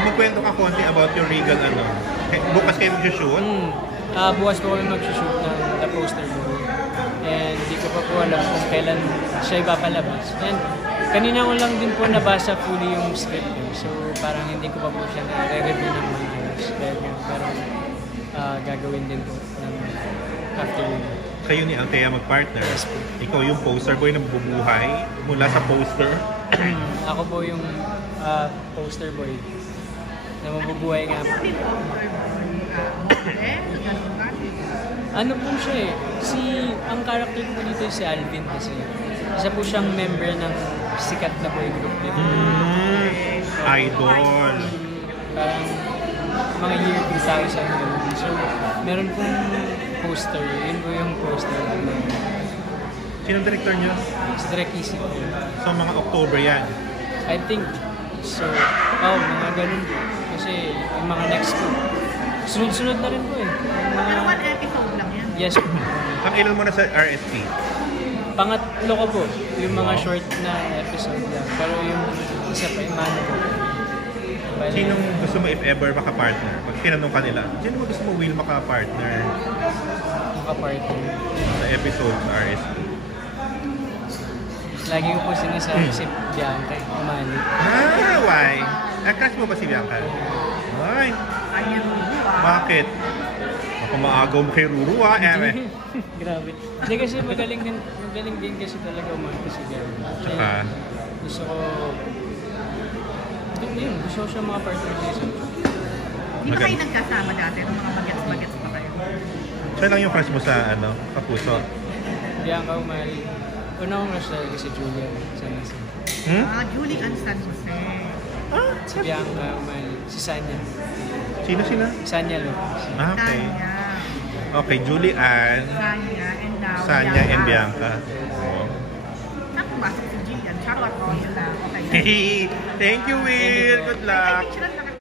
Magkwento ka konti about your Regal ano. Bukas kayo mag-shoot? Bukas po kami mag-shoot ng The Poster Boy. And hindi ko pa po alam kung kailan siya ipapalabas. And kanina ko lang din po nabasa fully yung script. So parang hindi ko pa po siya na-review ng maayos. Pero gagawin din po ng after yun. Kayo ni Althea mag-partner. Yes po. Ikaw yung poster boy na bubuhay mula sa poster. Ako po yung poster boy na mabubuhay nga po. Ano po siya eh, ang character ko dito si Alvin kasi isa po siyang member ng sikat na boy group nito. Idol. Parang mga year 2000 ganun. So, meron pong poster, yun po yung poster. Sinong director niyo? Si Direk Easy po. So mga October yan. I think so. Mga ganun po. Kasi yung mga next po, sunod-sunod na rin po eh. Pero one episode lang yan. Yes po. Ang ilan mo na sa RSP? Pangatlo ko po, yung mga short na episode lang. Pero yung isa pa, yung mano po. Sinong gusto mo if ever makapartner? Pag tinanong ka nila, sino mo gusto mo will makapartner Makapartner. sa episode sa RSP? Lagi ko po sinasabi si Bianca, umali. Why? Crush mo ba si Bianca? Ay, Ayan, bakit? Baka maagaw mo kay Ruru eme. Grabe. Hindi kasi magaling din kasi talaga umali si Bianca. Tsaka, Gusto ko siya mga partner sa isang. Di ba kayo nagkasama dati ng mga bagets-bagets pa kayo? siya lang yung crush mo sa kapuso. Bianca umali. Una kong crush talaga si Julia San Jose. Julie Ann San Jose. Si Bianca umali. Si Sanya. Sino sila? Sanya Lopez. Okay. Sanya. Okay, Julie Ann, Sanya and now Sanya, and Bianca. Saan pumasok si Julie Ann? Charot. Yun na. Okay. Thank you, Will. Good luck. Ay, picture